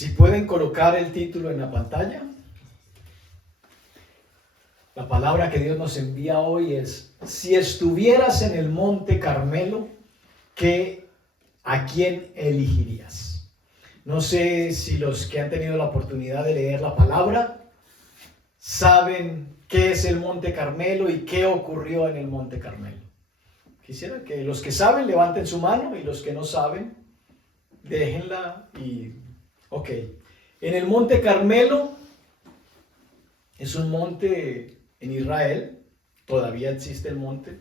Si pueden colocar el título en la pantalla. La palabra que Dios nos envía hoy es: si estuvieras en el monte Carmelo, ¿a quién elegirías? No sé si los que han tenido la oportunidad de leer la palabra saben qué es el monte Carmelo y qué ocurrió en el monte Carmelo. Quisiera que los que saben levanten su mano y los que no saben, déjenla y... Ok. En el monte Carmelo es un monte en Israel, todavía existe el monte,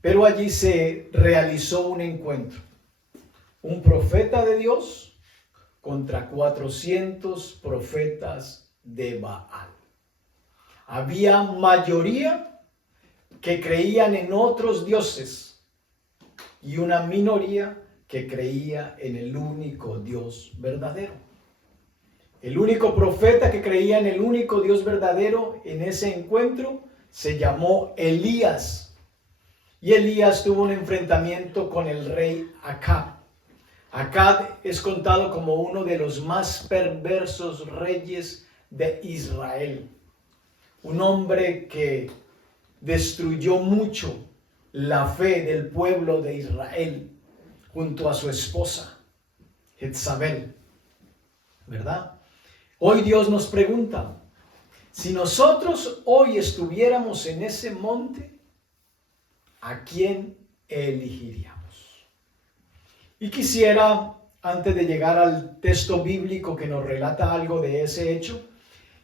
pero allí se realizó un encuentro. Un profeta de Dios contra 400 profetas de Baal. Había mayoría que creían en otros dioses y una minoría que creía en el único Dios verdadero. El único profeta que creía en el único Dios verdadero en ese encuentro se llamó Elías. Y Elías tuvo un enfrentamiento con el rey Acab. Acab es contado como uno de los más perversos reyes de Israel. Un hombre que destruyó mucho la fe del pueblo de Israel junto a su esposa, Jezabel, ¿verdad? Hoy Dios nos pregunta, si nosotros hoy estuviéramos en ese monte, ¿a quién elegiríamos? Y quisiera, antes de llegar al texto bíblico que nos relata algo de ese hecho,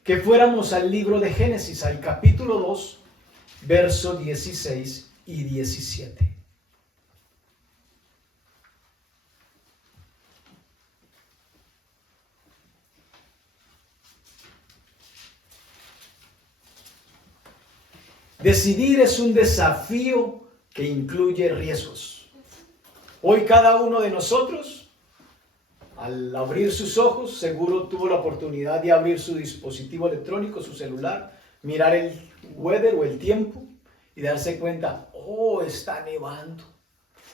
que fuéramos al libro de Génesis, al capítulo 2, versos 16 y 17. Decidir es un desafío que incluye riesgos. Hoy cada uno de nosotros, al abrir sus ojos, seguro tuvo la oportunidad de abrir su dispositivo electrónico, su celular, mirar el weather o el tiempo y darse cuenta, oh, está nevando,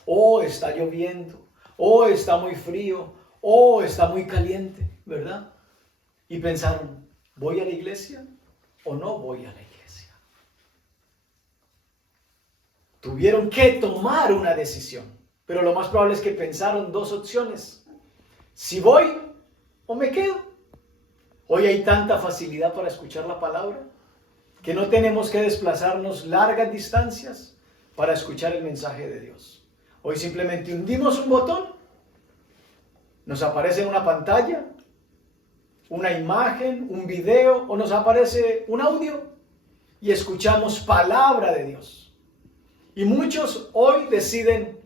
oh, está lloviendo, oh, está muy frío, oh, está muy caliente, ¿verdad? Y pensaron, ¿voy a la iglesia o no voy a la iglesia? Tuvieron que tomar una decisión, pero lo más probable es que pensaron dos opciones: si voy o me quedo. Hoy hay tanta facilidad para escuchar la palabra que no tenemos que desplazarnos largas distancias para escuchar el mensaje de Dios. Hoy simplemente hundimos un botón, nos aparece en una pantalla una imagen, un video o nos aparece un audio y escuchamos palabra de Dios. Y muchos hoy deciden,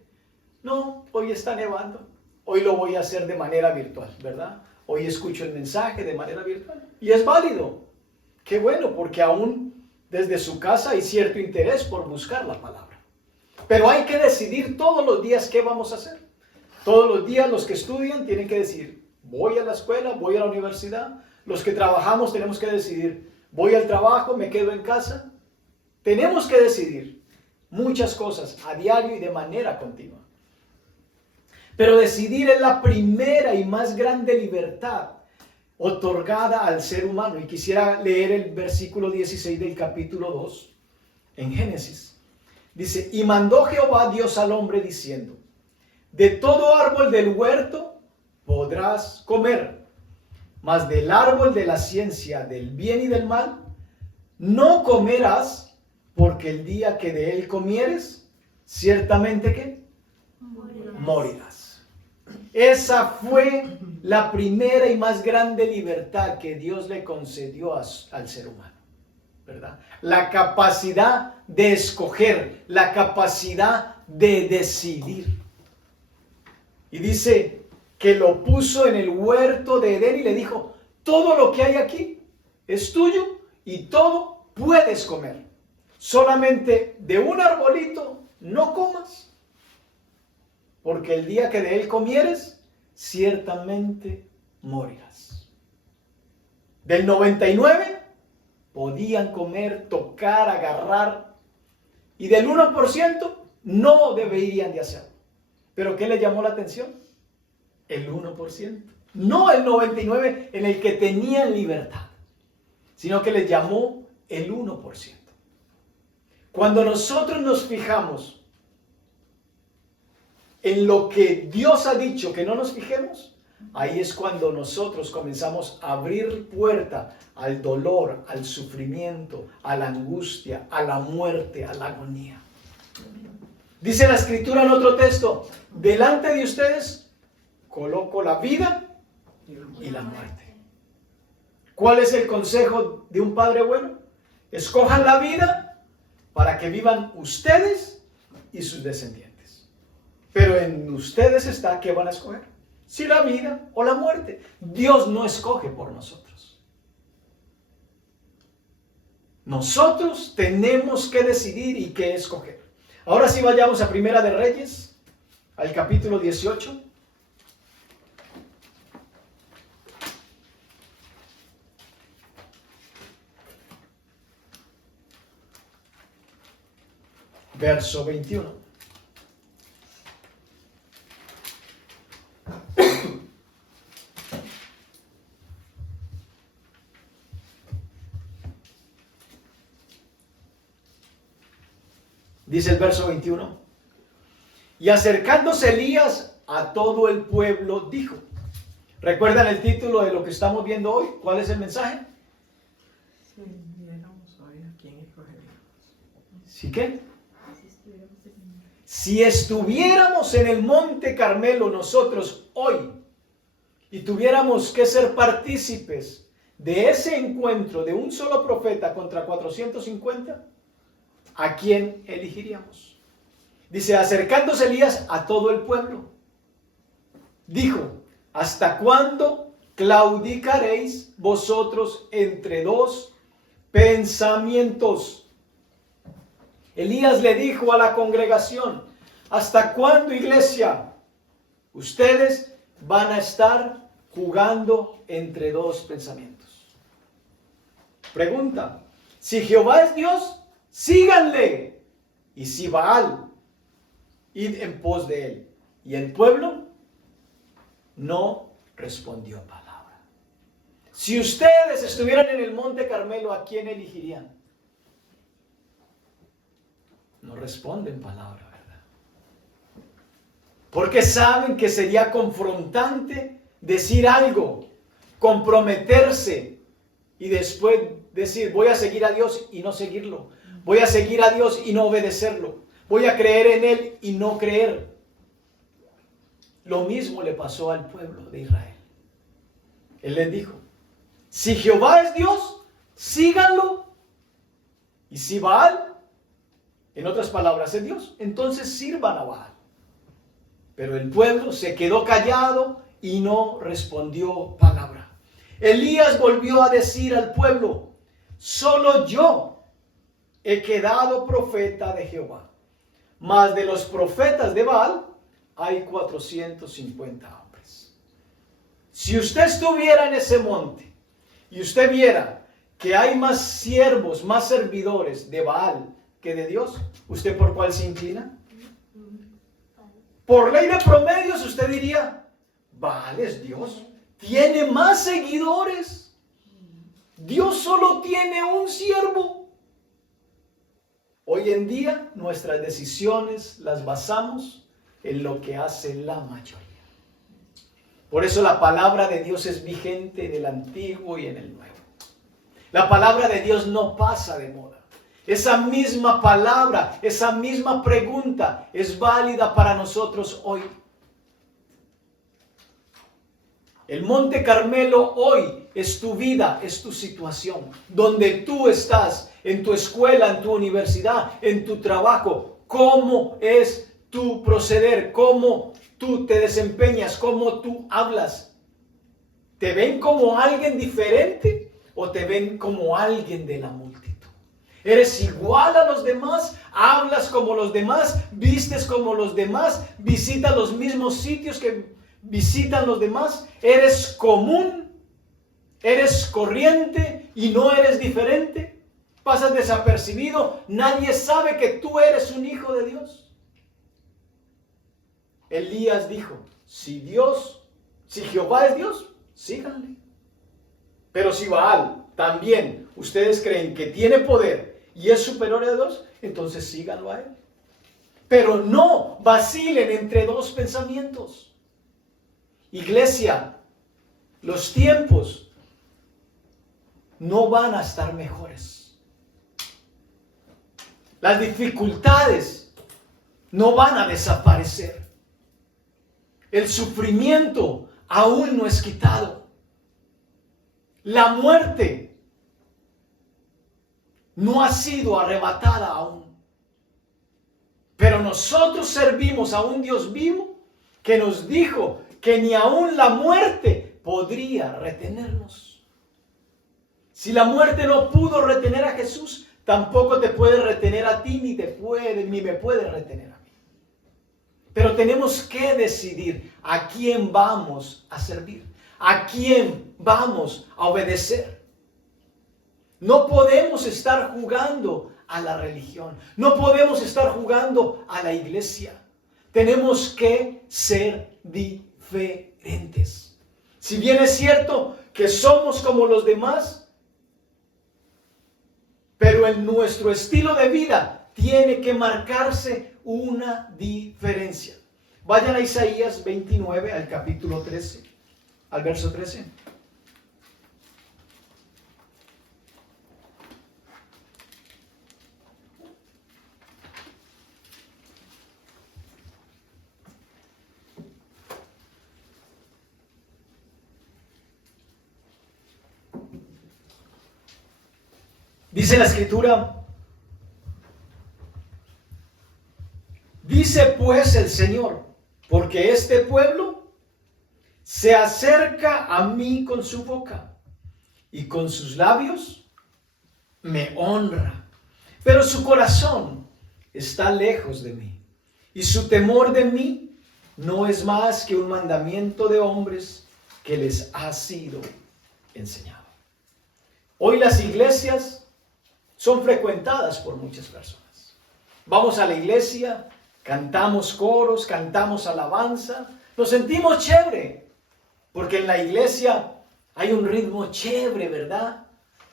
no, hoy está nevando, hoy lo voy a hacer de manera virtual, ¿verdad? Hoy escucho el mensaje de manera virtual. Y es válido. Qué bueno, porque aún desde su casa hay cierto interés por buscar la palabra. Pero hay que decidir todos los días qué vamos a hacer. Todos los días los que estudian tienen que decidir, voy a la escuela, voy a la universidad. Los que trabajamos tenemos que decidir, voy al trabajo, me quedo en casa. Tenemos que decidir muchas cosas a diario y de manera continua. Pero decidir es la primera y más grande libertad otorgada al ser humano. Y quisiera leer el versículo 16 del capítulo 2 en Génesis. Dice, y mandó Jehová Dios al hombre diciendo, de todo árbol del huerto podrás comer, mas del árbol de la ciencia del bien y del mal no comerás, porque el día que de él comieres, ciertamente ¿qué? Morirás. Esa fue la primera y más grande libertad que Dios le concedió al ser humano, ¿verdad? La capacidad de escoger, la capacidad de decidir. Y dice que lo puso en el huerto de Edén y le dijo, todo lo que hay aquí es tuyo y todo puedes comer. Solamente de un arbolito no comas, porque el día que de él comieres, ciertamente morirás. Del 99 podían comer, tocar, agarrar, y del 1% no deberían de hacerlo. ¿Pero qué le llamó la atención? El 1%. No el 99 en el que tenían libertad, sino que les llamó el 1%. Cuando nosotros nos fijamos en lo que Dios ha dicho que no nos fijemos, ahí es cuando nosotros comenzamos a abrir puerta al dolor, al sufrimiento, a la angustia, a la muerte, a la agonía. Dice la Escritura en otro texto: delante de ustedes coloco la vida y la muerte. ¿Cuál es el consejo de un padre bueno? Escojan la vida para que vivan ustedes y sus descendientes. Pero en ustedes está qué van a escoger, si la vida o la muerte. Dios no escoge por nosotros. Nosotros tenemos que decidir y qué escoger. Ahora sí vayamos a Primera de Reyes, al capítulo 18. Verso 21. Dice el verso 21. Y acercándose Elías a todo el pueblo, dijo. ¿Recuerdan el título de lo que estamos viendo hoy? ¿Cuál es el mensaje? Si viéramos hoy, ¿a quién escogeríamos? ¿Sí qué? Si estuviéramos en el Monte Carmelo nosotros hoy y tuviéramos que ser partícipes de ese encuentro de un solo profeta contra 450, ¿a quién elegiríamos? Dice, acercándose Elías a todo el pueblo, dijo, ¿hasta cuándo claudicaréis vosotros entre dos pensamientos? Elías le dijo a la congregación, ¿hasta cuándo, iglesia, ustedes van a estar jugando entre dos pensamientos? Pregunta, si Jehová es Dios, síganle, y si Baal, id en pos de él. Y el pueblo no respondió palabra. Si ustedes estuvieran en el Monte Carmelo, ¿a quién elegirían? No responden palabra, ¿verdad? Porque saben que sería confrontante decir algo, comprometerse y después decir, voy a seguir a Dios y no seguirlo. Voy a seguir a Dios y no obedecerlo. Voy a creer en Él y no creer. Lo mismo le pasó al pueblo de Israel. Él les dijo, si Jehová es Dios, síganlo. Y si Baal, en otras palabras, es Dios, entonces sirvan a Baal. Pero el pueblo se quedó callado y no respondió palabra. Elías volvió a decir al pueblo, solo yo he quedado profeta de Jehová, mas de los profetas de Baal hay 450 hombres. Si usted estuviera en ese monte y usted viera que hay más siervos, más servidores de Baal que de Dios, ¿usted por cuál se inclina? Por ley de promedios usted diría, Baal es Dios, tiene más seguidores. Dios solo tiene un siervo. Hoy en día nuestras decisiones las basamos en lo que hace la mayoría. Por eso la palabra de Dios es vigente en el Antiguo y en el Nuevo. La palabra de Dios no pasa de moda. Esa misma palabra, esa misma pregunta es válida para nosotros hoy. El Monte Carmelo hoy es tu vida, es tu situación. Donde tú estás, en tu escuela, en tu universidad, en tu trabajo. ¿Cómo es tu proceder? ¿Cómo tú te desempeñas? ¿Cómo tú hablas? ¿Te ven como alguien diferente o te ven como alguien de la multitud? ¿Eres igual a los demás? ¿Hablas como los demás? ¿Vistes como los demás? ¿Visitas los mismos sitios que visitan los demás? ¿Eres común? ¿Eres corriente y no eres diferente? ¿Pasas desapercibido? ¿Nadie sabe que tú eres un hijo de Dios? Elías dijo, si Dios Si Jehová es Dios, síganle. Pero si Baal también ustedes creen que tiene poder y es superior a Dios, entonces síganlo a él. Pero no vacilen entre dos pensamientos. Iglesia, los tiempos no van a estar mejores. Las dificultades no van a desaparecer. El sufrimiento aún no es quitado. La muerte no ha sido arrebatada aún. Pero nosotros servimos a un Dios vivo que nos dijo que ni aún la muerte podría retenernos. Si la muerte no pudo retener a Jesús, tampoco te puede retener a ti, ni me puede retener a mí. Pero tenemos que decidir a quién vamos a servir, a quién vamos a obedecer. No podemos estar jugando a la religión, no podemos estar jugando a la iglesia. Tenemos que ser diferentes. Si bien es cierto que somos como los demás, pero en nuestro estilo de vida tiene que marcarse una diferencia. Vayan a Isaías 29, al capítulo 13, al verso 13. Dice la escritura, dice pues el Señor, porque este pueblo se acerca a mí con su boca y con sus labios me honra, pero su corazón está lejos de mí y su temor de mí no es más que un mandamiento de hombres que les ha sido enseñado. Hoy las iglesias son frecuentadas por muchas personas. Vamos a la iglesia, cantamos coros, cantamos alabanza, nos sentimos chévere, porque en la iglesia hay un ritmo chévere, ¿verdad?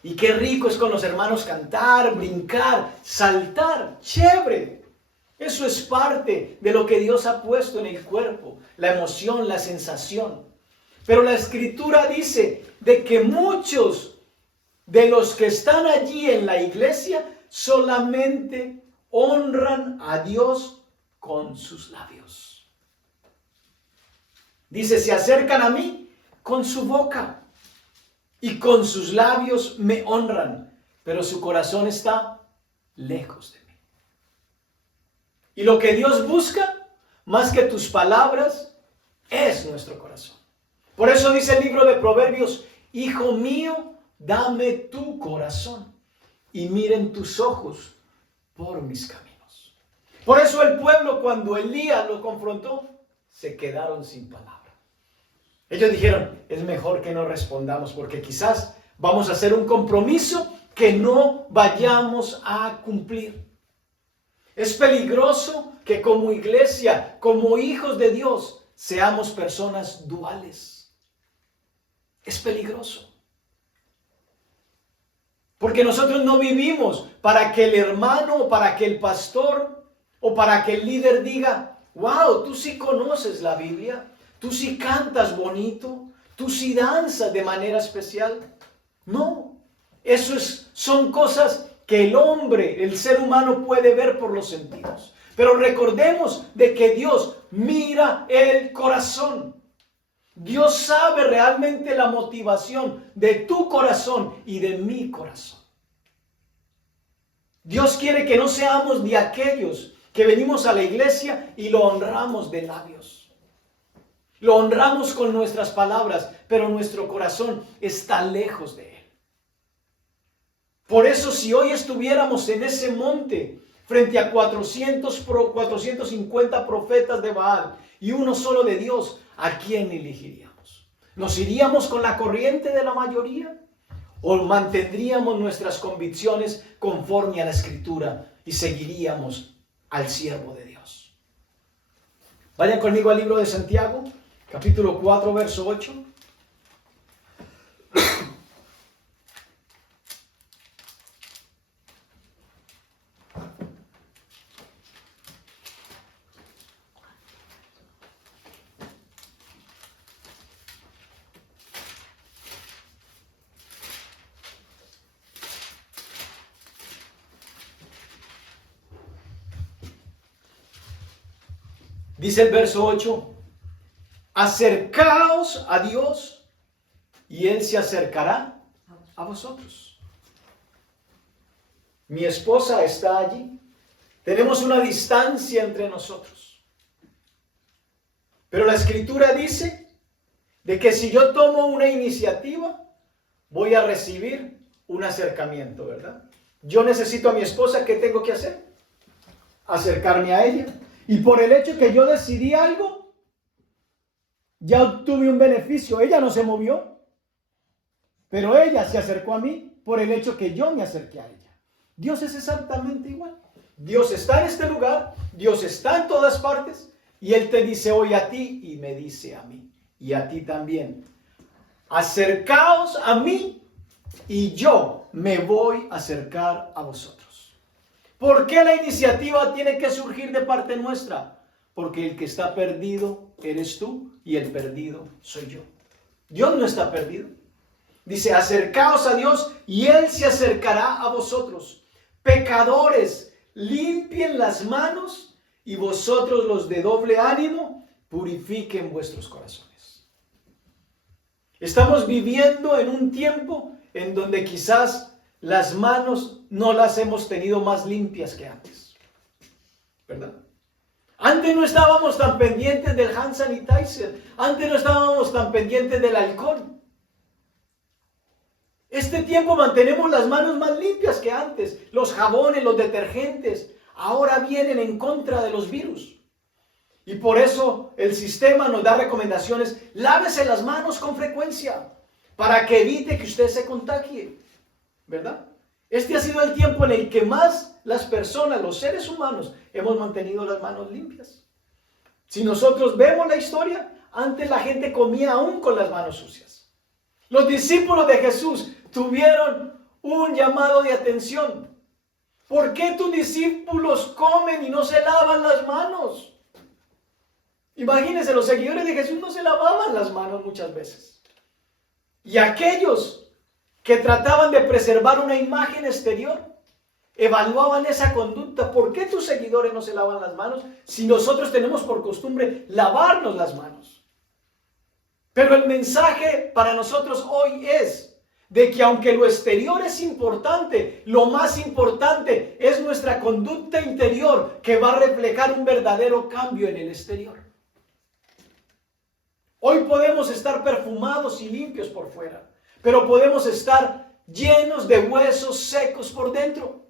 Y qué rico es con los hermanos cantar, brincar, saltar, chévere. Eso es parte de lo que Dios ha puesto en el cuerpo, la emoción, la sensación. Pero la escritura dice de que muchos de los que están allí en la iglesia solamente honran a Dios con sus labios. Dice, se acercan a mí con su boca y con sus labios me honran, pero su corazón está lejos de mí. Y lo que Dios busca, más que tus palabras, es nuestro corazón. Por eso dice el libro de Proverbios, hijo mío, dame tu corazón y miren tus ojos por mis caminos. Por eso el pueblo, cuando Elías lo confrontó, se quedaron sin palabra. Ellos dijeron, es mejor que no respondamos porque quizás vamos a hacer un compromiso que no vayamos a cumplir. Es peligroso que como iglesia, como hijos de Dios, seamos personas duales. Es peligroso. Porque nosotros no vivimos para que el hermano, o para que el pastor, o para que el líder diga, wow, tú sí conoces la Biblia, tú sí cantas bonito, tú sí danzas de manera especial. No, son cosas que el hombre, el ser humano puede ver por los sentidos. Pero recordemos de que Dios mira el corazón. Dios sabe realmente la motivación de tu corazón y de mi corazón. Dios quiere que no seamos de aquellos que venimos a la iglesia y lo honramos de labios. Lo honramos con nuestras palabras, pero nuestro corazón está lejos de Él. Por eso, si hoy estuviéramos en ese monte frente a 450 profetas de Baal y uno solo de Dios, ¿a quién elegiríamos? ¿Nos iríamos con la corriente de la mayoría? ¿O mantendríamos nuestras convicciones conforme a la Escritura y seguiríamos al siervo de Dios? Vayan conmigo al libro de Santiago, capítulo 4, verso 8. Dice el verso 8, acercaos a Dios y Él se acercará a vosotros. Mi esposa está allí. Tenemos una distancia entre nosotros. Pero la Escritura dice de que si yo tomo una iniciativa, voy a recibir un acercamiento, ¿verdad? Yo necesito a mi esposa, ¿qué tengo que hacer? Acercarme a ella. Y por el hecho que yo decidí algo, ya obtuve un beneficio. Ella no se movió, pero ella se acercó a mí por el hecho que yo me acerqué a ella. Dios es exactamente igual. Dios está en este lugar, Dios está en todas partes, y Él te dice hoy a ti y me dice a mí, y a ti también. Acercaos a mí y yo me voy a acercar a vosotros. ¿Por qué la iniciativa tiene que surgir de parte nuestra? Porque el que está perdido eres tú y el perdido soy yo. Dios no está perdido. Dice, acercaos a Dios y Él se acercará a vosotros. Pecadores, limpien las manos y vosotros los de doble ánimo, purifiquen vuestros corazones. Estamos viviendo en un tiempo en donde quizás las manos no las hemos tenido más limpias que antes, ¿verdad? Antes no estábamos tan pendientes del hand sanitizer, antes no estábamos tan pendientes del alcohol. Este tiempo mantenemos las manos más limpias que antes. Los jabones, los detergentes, ahora vienen en contra de los virus. Y por eso el sistema nos da recomendaciones, lávese las manos con frecuencia, para que evite que usted se contagie. ¿Verdad? Este ha sido el tiempo en el que más las personas, los seres humanos, hemos mantenido las manos limpias. Si nosotros vemos la historia, antes la gente comía aún con las manos sucias. Los discípulos de Jesús tuvieron un llamado de atención. ¿Por qué tus discípulos comen y no se lavan las manos? Imagínense, los seguidores de Jesús no se lavaban las manos muchas veces. Y aquellos que trataban de preservar una imagen exterior, evaluaban esa conducta. ¿Por qué tus seguidores no se lavan las manos si nosotros tenemos por costumbre lavarnos las manos? Pero el mensaje para nosotros hoy es de que aunque lo exterior es importante, lo más importante es nuestra conducta interior que va a reflejar un verdadero cambio en el exterior. Hoy podemos estar perfumados y limpios por fuera, pero podemos estar llenos de huesos secos por dentro.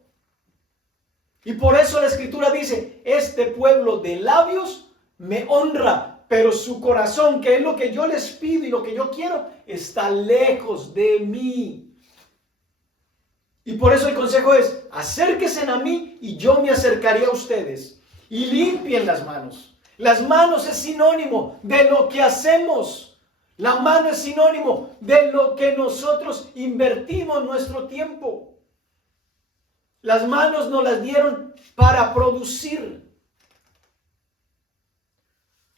Y por eso la Escritura dice, este pueblo de labios me honra, pero su corazón, que es lo que yo les pido y lo que yo quiero, está lejos de mí. Y por eso el consejo es, acérquense a mí y yo me acercaré a ustedes. Y limpien las manos. Las manos es sinónimo de lo que hacemos. La mano es sinónimo de lo que nosotros invertimos nuestro tiempo. Las manos nos las dieron para producir.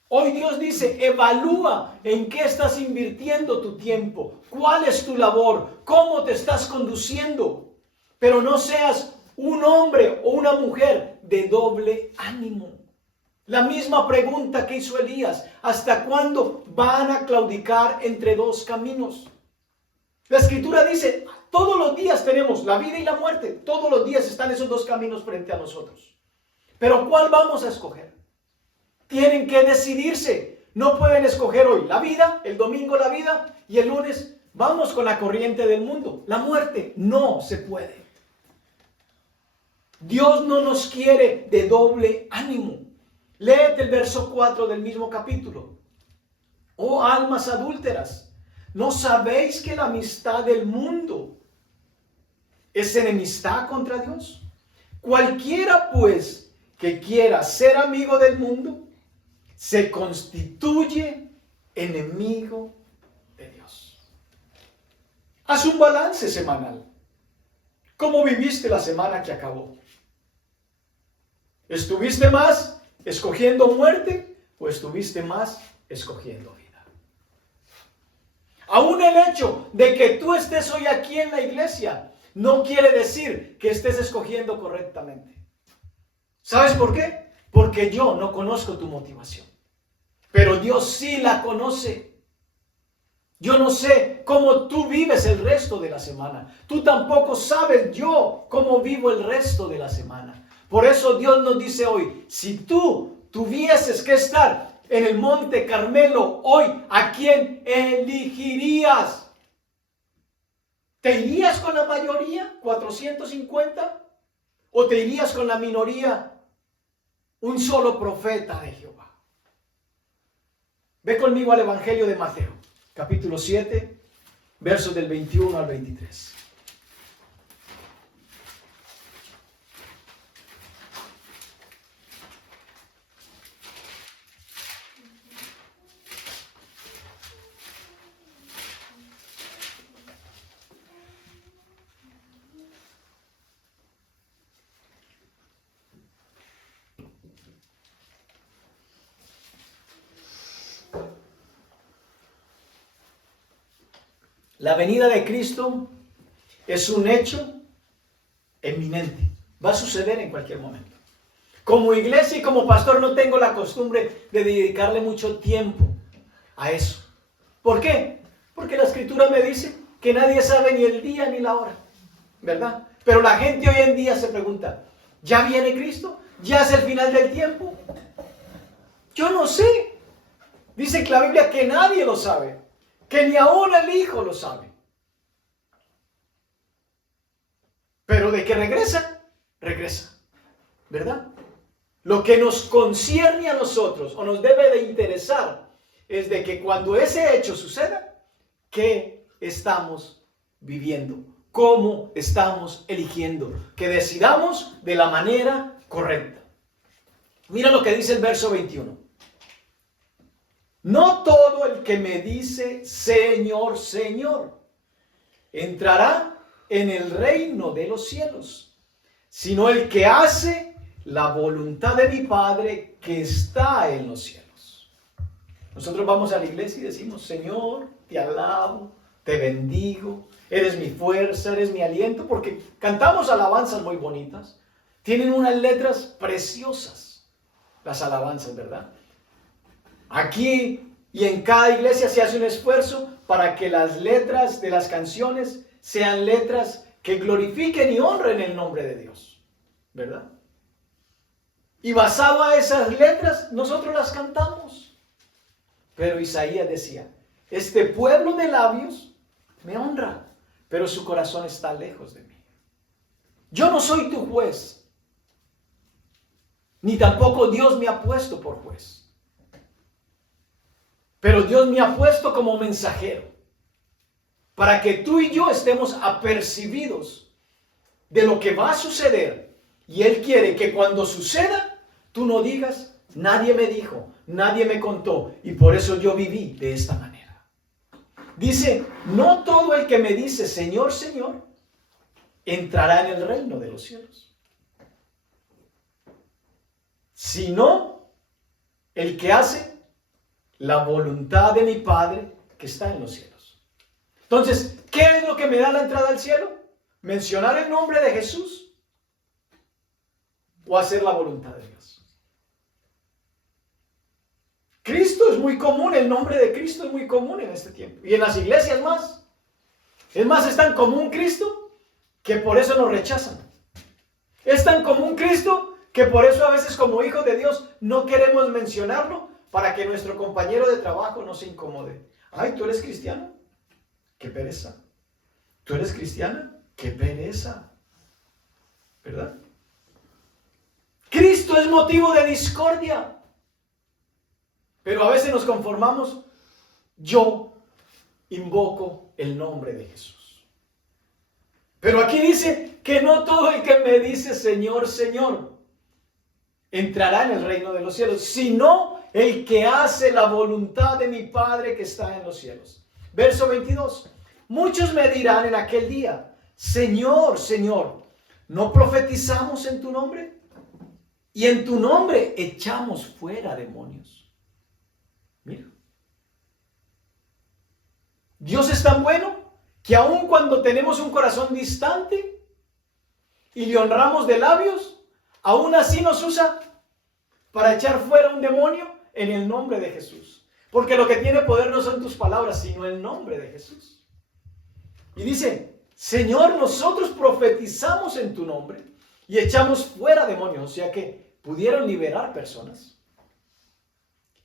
Hoy Dios dice, evalúa en qué estás invirtiendo tu tiempo, cuál es tu labor, cómo te estás conduciendo. Pero no seas un hombre o una mujer de doble ánimo. La misma pregunta que hizo Elías, ¿hasta cuándo van a claudicar entre dos caminos? La Escritura dice, todos los días tenemos la vida y la muerte, todos los días están esos dos caminos frente a nosotros. Pero ¿cuál vamos a escoger? Tienen que decidirse, no pueden escoger hoy la vida, el domingo la vida y el lunes vamos con la corriente del mundo. La muerte no se puede. Dios no nos quiere de doble ánimo. Léete el verso 4 del mismo capítulo. Oh almas adúlteras, ¿no sabéis que la amistad del mundo es enemistad contra Dios? Cualquiera pues que quiera ser amigo del mundo, se constituye enemigo de Dios. Haz un balance semanal. ¿Cómo viviste la semana que acabó? ¿Estuviste más escogiendo muerte o estuviste más escogiendo vida? Aún el hecho de que tú estés hoy aquí en la iglesia no quiere decir que estés escogiendo correctamente. ¿Sabes por qué? Porque yo no conozco tu motivación, pero Dios sí la conoce. Yo no sé cómo tú vives el resto de la semana. Tú tampoco sabes yo cómo vivo el resto de la semana. Por eso Dios nos dice hoy, si tú tuvieses que estar en el Monte Carmelo hoy, ¿a quién elegirías? ¿Te irías con la mayoría, 450? ¿O te irías con la minoría, un solo profeta de Jehová? Ve conmigo al Evangelio de Mateo. Capítulo 7, versos del 21 al 23. La venida de Cristo es un hecho eminente. Va a suceder en cualquier momento. Como iglesia y como pastor no tengo la costumbre de dedicarle mucho tiempo a eso. ¿Por qué? Porque la Escritura me dice que nadie sabe ni el día ni la hora, ¿verdad? Pero la gente hoy en día se pregunta, ¿ya viene Cristo? ¿Ya es el final del tiempo? Yo no sé. Dice que la Biblia que nadie lo sabe, que ni aún el Hijo lo sabe. Pero de que regresa, regresa, ¿verdad? Lo que nos concierne a nosotros o nos debe de interesar es de que cuando ese hecho suceda, ¿qué estamos viviendo? ¿Cómo estamos eligiendo? Que decidamos de la manera correcta. Mira lo que dice el verso 21. No todo el que me dice Señor, Señor, entrará en el reino de los cielos, sino el que hace la voluntad de mi Padre que está en los cielos. Nosotros vamos a la iglesia y decimos, Señor, te alabo, te bendigo, eres mi fuerza, eres mi aliento, porque cantamos alabanzas muy bonitas. Tienen unas letras preciosas, las alabanzas, ¿verdad? Aquí y en cada iglesia se hace un esfuerzo para que las letras de las canciones sean letras que glorifiquen y honren el nombre de Dios, ¿verdad? Y basado a esas letras, nosotros las cantamos. Pero Isaías decía, este pueblo de labios me honra, pero su corazón está lejos de mí. Yo no soy tu juez, ni tampoco Dios me ha puesto por juez. Pero Dios me ha puesto como mensajero para que tú y yo estemos apercibidos de lo que va a suceder. Y Él quiere que cuando suceda, tú no digas, nadie me dijo, nadie me contó, y por eso yo viví de esta manera. Dice, no todo el que me dice, Señor, Señor, entrará en el reino de los cielos, sino el que hace la voluntad de mi Padre que está en los cielos. Entonces, ¿qué es lo que me da la entrada al cielo? ¿Mencionar el nombre de Jesús o hacer la voluntad de Dios? Cristo es muy común, el nombre de Cristo es muy común en este tiempo. Y en las iglesias más. Es más, es tan común Cristo que por eso nos rechazan. Es tan común Cristo que por eso a veces como hijos de Dios no queremos mencionarlo para que nuestro compañero de trabajo no se incomode. Ay, ¿tú eres cristiano? ¡Qué pereza! ¿Tú eres cristiana? ¡Qué pereza! ¿Verdad? Cristo es motivo de discordia. Pero a veces nos conformamos. Yo invoco el nombre de Jesús. Pero aquí dice que no todo el que me dice Señor, Señor entrará en el reino de los cielos, sino el que hace la voluntad de mi Padre que está en los cielos. Verso 22. Muchos me dirán en aquel día, Señor, Señor, ¿no profetizamos en tu nombre? Y en tu nombre echamos fuera demonios. Mira. Dios es tan bueno que aun cuando tenemos un corazón distante y le honramos de labios, aún así nos usa para echar fuera un demonio en el nombre de Jesús. Porque lo que tiene poder no son tus palabras, sino el nombre de Jesús. Y dice, Señor, nosotros profetizamos en tu nombre y echamos fuera demonios, o sea que pudieron liberar personas.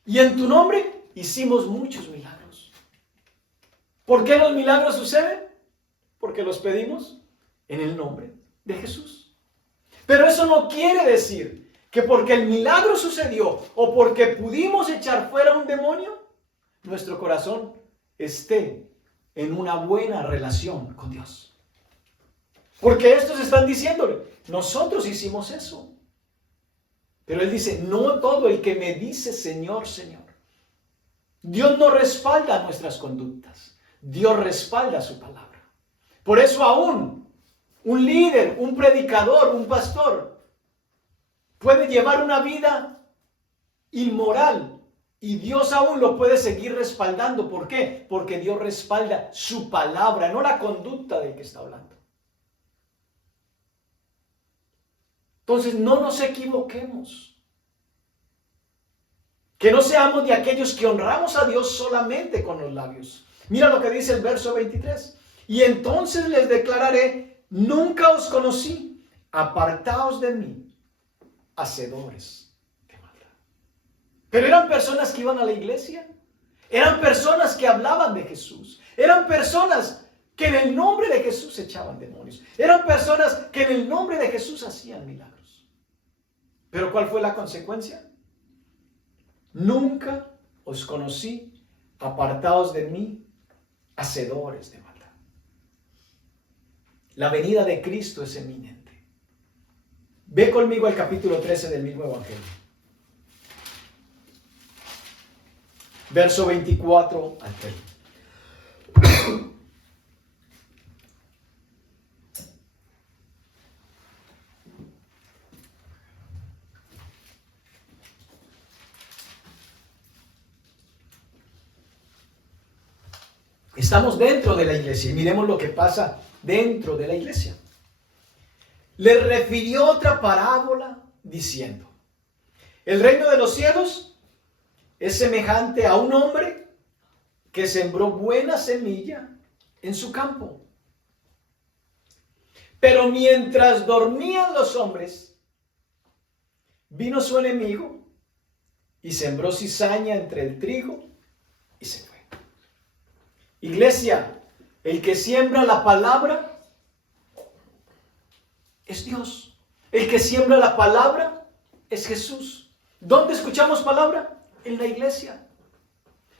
Y en tu nombre hicimos muchos milagros. ¿Por qué los milagros suceden? Porque los pedimos en el nombre de Jesús. Pero eso no quiere decir que porque el milagro sucedió o porque pudimos echar fuera un demonio, nuestro corazón esté en una buena relación con Dios. Porque estos están diciéndole, nosotros hicimos eso. Pero Él dice, no todo el que me dice Señor, Señor. Dios no respalda nuestras conductas. Dios respalda su palabra. Por eso aún un líder, un predicador, un pastor puede llevar una vida inmoral y Dios aún lo puede seguir respaldando. ¿Por qué? Porque Dios respalda su palabra, no la conducta del que está hablando. Entonces no nos equivoquemos. Que no seamos de aquellos que honramos a Dios solamente con los labios. Mira lo que dice el verso 23. Y entonces les declararé, nunca os conocí, apartaos de mí, hacedores de maldad. Pero eran personas que iban a la iglesia, eran personas que hablaban de Jesús, eran personas que en el nombre de Jesús echaban demonios, eran personas que en el nombre de Jesús hacían milagros. Pero ¿cuál fue la consecuencia? Nunca os conocí, apartaos de mí, hacedores de maldad. La venida de Cristo es eminente. Ve conmigo al capítulo 13 del mismo Evangelio. Verso 24 al 30. Estamos dentro de la iglesia y miremos lo que pasa dentro de la iglesia. Le refirió otra parábola diciendo, el reino de los cielos es semejante a un hombre que sembró buena semilla en su campo. Pero mientras dormían los hombres, vino su enemigo y sembró cizaña entre el trigo y se fue. Iglesia, el que siembra la palabra es Dios. El que siembra la palabra es Jesús. ¿Dónde escuchamos palabra? En la iglesia.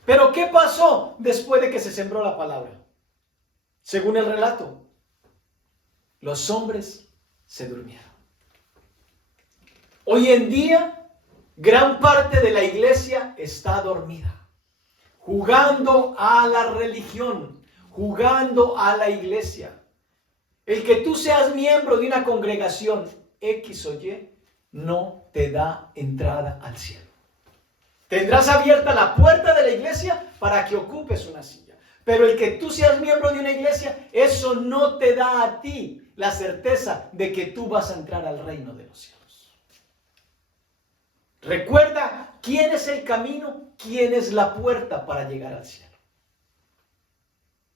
Pero ¿qué pasó después de que se sembró la palabra? Según el relato, los hombres se durmieron. Hoy en día, gran parte de la iglesia está dormida, jugando a la religión, jugando a la iglesia. El que tú seas miembro de una congregación X o Y no te da entrada al cielo. Tendrás abierta la puerta de la iglesia para que ocupes una silla. Pero el que tú seas miembro de una iglesia, eso no te da a ti la certeza de que tú vas a entrar al reino de los cielos. Recuerda quién es el camino, quién es la puerta para llegar al cielo.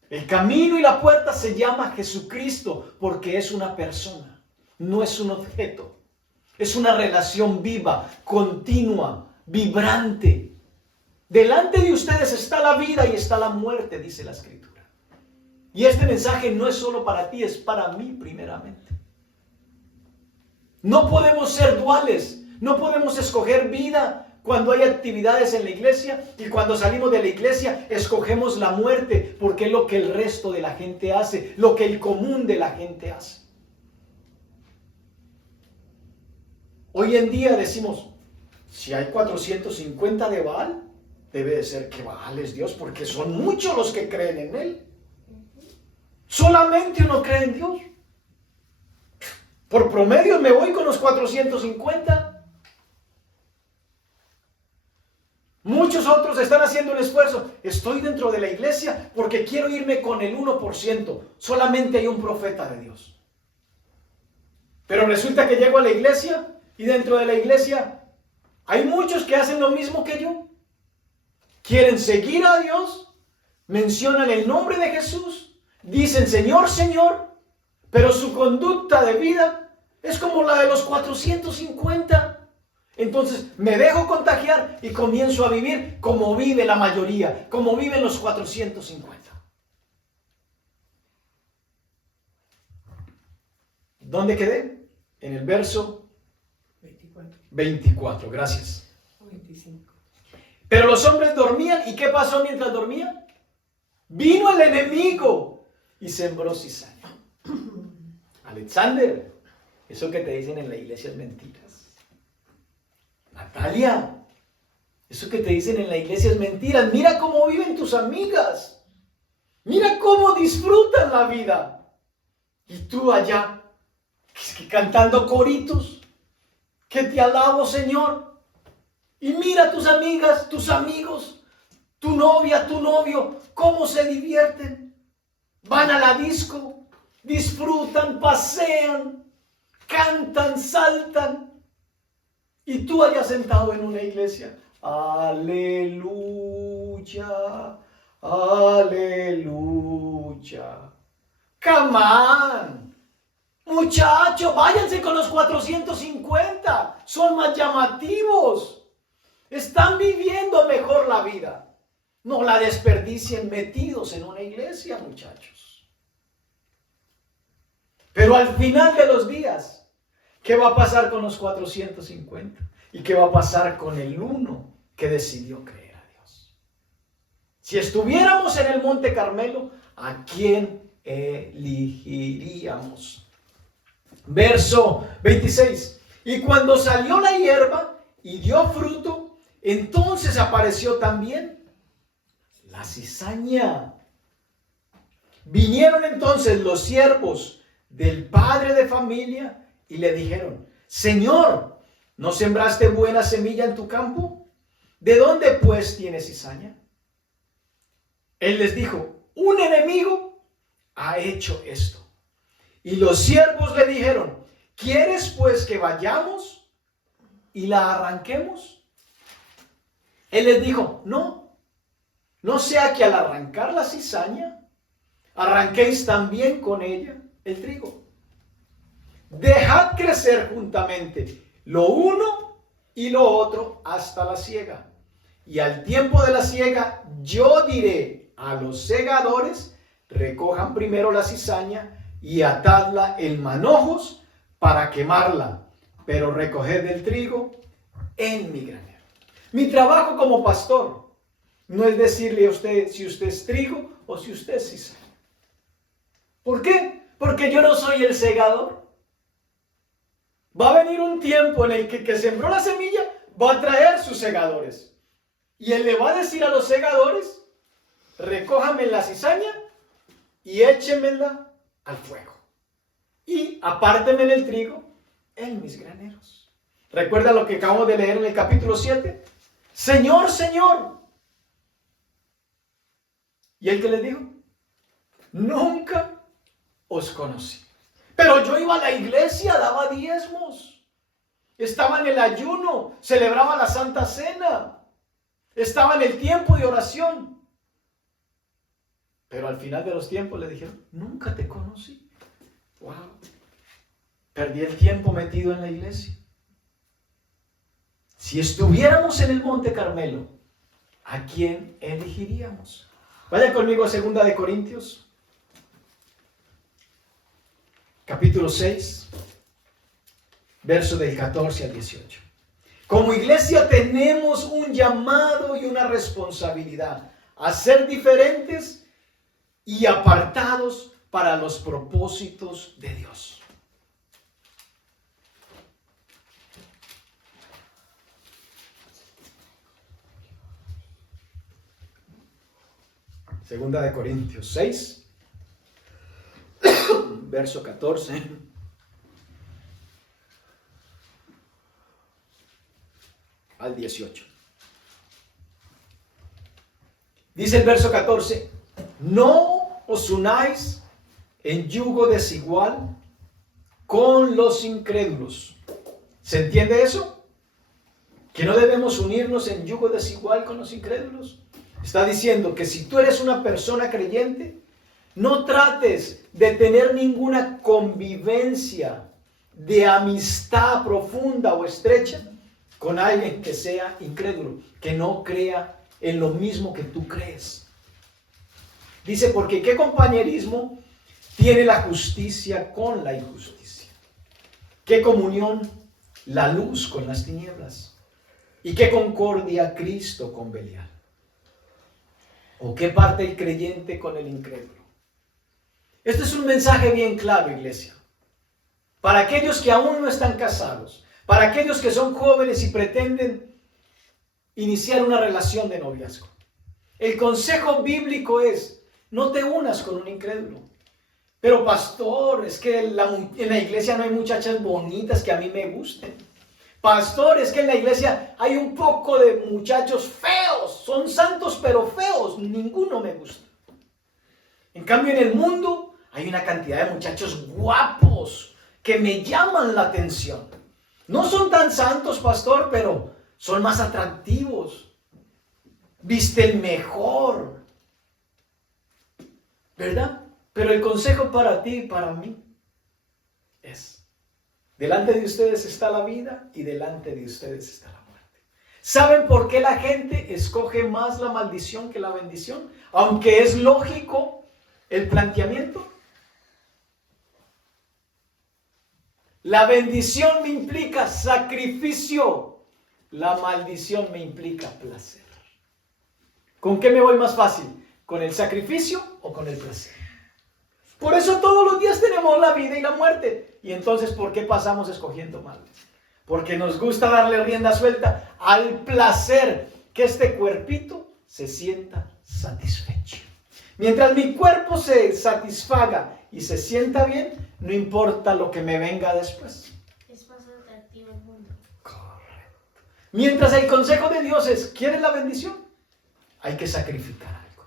El camino y la puerta se llama Jesucristo porque es una persona, no es un objeto. Es una relación viva, continua, vibrante. Delante de ustedes está la vida y está la muerte, dice la Escritura. Y este mensaje no es solo para ti, es para mí primeramente. No podemos ser duales, no podemos escoger vida cuando hay actividades en la iglesia y cuando salimos de la iglesia escogemos la muerte porque es lo que el resto de la gente hace, lo que el común de la gente hace. Hoy en día decimos, Si hay 450 de Baal, debe de ser que Baal es Dios, porque son muchos los que creen en él. Solamente uno cree en Dios. Por promedio me voy con los 450. Muchos otros están haciendo un esfuerzo. Estoy dentro de la iglesia porque quiero irme con el 1%. Solamente hay un profeta de Dios. Pero resulta que llego a la iglesia y dentro de la iglesia hay muchos que hacen lo mismo que yo. Quieren seguir a Dios, mencionan el nombre de Jesús, dicen Señor, Señor, pero su conducta de vida es como la de los 450. Entonces me dejo contagiar y comienzo a vivir como vive la mayoría, como viven los 450. ¿Dónde quedé? En el verso 24. Gracias. 25. Pero los hombres dormían. ¿Y qué pasó mientras dormían? Vino el enemigo y sembró cizaña. Alexander, eso que te dicen en la iglesia es mentira. Natalia, eso que te dicen en la iglesia es mentira. Mira cómo viven tus amigas. Mira cómo disfrutan la vida. Y tú allá, cantando coritos, que te alabo, Señor. Y mira tus amigas, tus amigos, tu novia, tu novio, cómo se divierten. Van a la disco, disfrutan, pasean, cantan, saltan. Y tú allá sentado en una iglesia, aleluya, aleluya. Come on, muchachos, váyanse con los 450, son más llamativos. Están viviendo mejor la vida. No la desperdicien metidos en una iglesia, muchachos. Pero al final de los días, ¿qué va a pasar con los 450? ¿Y qué va a pasar con el uno que decidió creer a Dios? Si estuviéramos en el Monte Carmelo, ¿a quién elegiríamos? Verso 26. Y cuando salió la hierba y dio fruto, entonces apareció también la cizaña. Vinieron entonces los siervos del padre de familia y le dijeron, Señor, ¿no sembraste buena semilla en tu campo? ¿De dónde pues tienes cizaña? Él les dijo, un enemigo ha hecho esto. Y los siervos le dijeron, ¿quieres pues que vayamos y la arranquemos? Él les dijo, no sea que al arrancar la cizaña, arranquéis también con ella el trigo. Dejad crecer juntamente lo uno y lo otro hasta la siega. Y al tiempo de la siega, yo diré a los segadores, recojan primero la cizaña y atadla en manojos para quemarla, pero recoged el trigo en mi granero. Mi trabajo como pastor no es decirle a usted si usted es trigo o si usted es cizaña. ¿Por qué? Porque yo no soy el segador. Va a venir un tiempo en el que sembró la semilla va a traer sus segadores. Y él le va a decir a los segadores, recójame la cizaña y échemela al fuego. Y apárteme el trigo en mis graneros. ¿Recuerda lo que acabamos de leer en el capítulo 7? Señor, Señor. ¿Y él qué les dijo? Nunca os conocí. Pero yo iba a la iglesia, daba diezmos. Estaba en el ayuno, celebraba la Santa Cena. Estaba en el tiempo de oración. Pero al final de los tiempos le dijeron, nunca te conocí. Wow. Perdí el tiempo metido en la iglesia. Si estuviéramos en el Monte Carmelo, ¿a quién elegiríamos? Vayan conmigo a 2 de Corintios. Capítulo 6, verso del 14 al 18. Como iglesia tenemos un llamado y una responsabilidad a ser diferentes y apartados para los propósitos de Dios. Segunda de Corintios 6, verso 14 al 18. Dice el verso 14, no os unáis en yugo desigual con los incrédulos. ¿Se entiende eso? Que no debemos unirnos en yugo desigual con los incrédulos. Está diciendo que si tú eres una persona creyente, no trates de tener ninguna convivencia de amistad profunda o estrecha con alguien que sea incrédulo, que no crea en lo mismo que tú crees. Dice, porque ¿qué compañerismo tiene la justicia con la injusticia? ¿Qué comunión la luz con las tinieblas? ¿Y qué concordia Cristo con Belial? ¿O qué parte el creyente con el incrédulo? Este es un mensaje bien claro, iglesia. Para aquellos que aún no están casados, para aquellos que son jóvenes y pretenden iniciar una relación de noviazgo. El consejo bíblico es, no te unas con un incrédulo. Pero pastor, es que en la iglesia no hay muchachas bonitas que a mí me gusten. Pastor, es que en la iglesia hay un poco de muchachos feos. Son santos pero feos. Ninguno me gusta. En cambio, en el mundo hay una cantidad de muchachos guapos que me llaman la atención. No son tan santos, pastor, pero son más atractivos. Visten mejor. ¿Verdad? Pero el consejo para ti y para mí es, delante de ustedes está la vida y delante de ustedes está la muerte. ¿Saben por qué la gente escoge más la maldición que la bendición? Aunque es lógico el planteamiento. La bendición me implica sacrificio, la maldición me implica placer. ¿Con qué me voy más fácil? ¿Con el sacrificio o con el placer? Por eso todos los días tenemos la vida y la muerte. Y entonces, ¿por qué pasamos escogiendo mal? Porque nos gusta darle rienda suelta al placer, que este cuerpito se sienta satisfecho. Mientras mi cuerpo se satisfaga y se sienta bien, no importa lo que me venga después. Es más atractivo el mundo. Correcto. Mientras el consejo de Dios es, ¿quieres la bendición? Hay que sacrificar algo.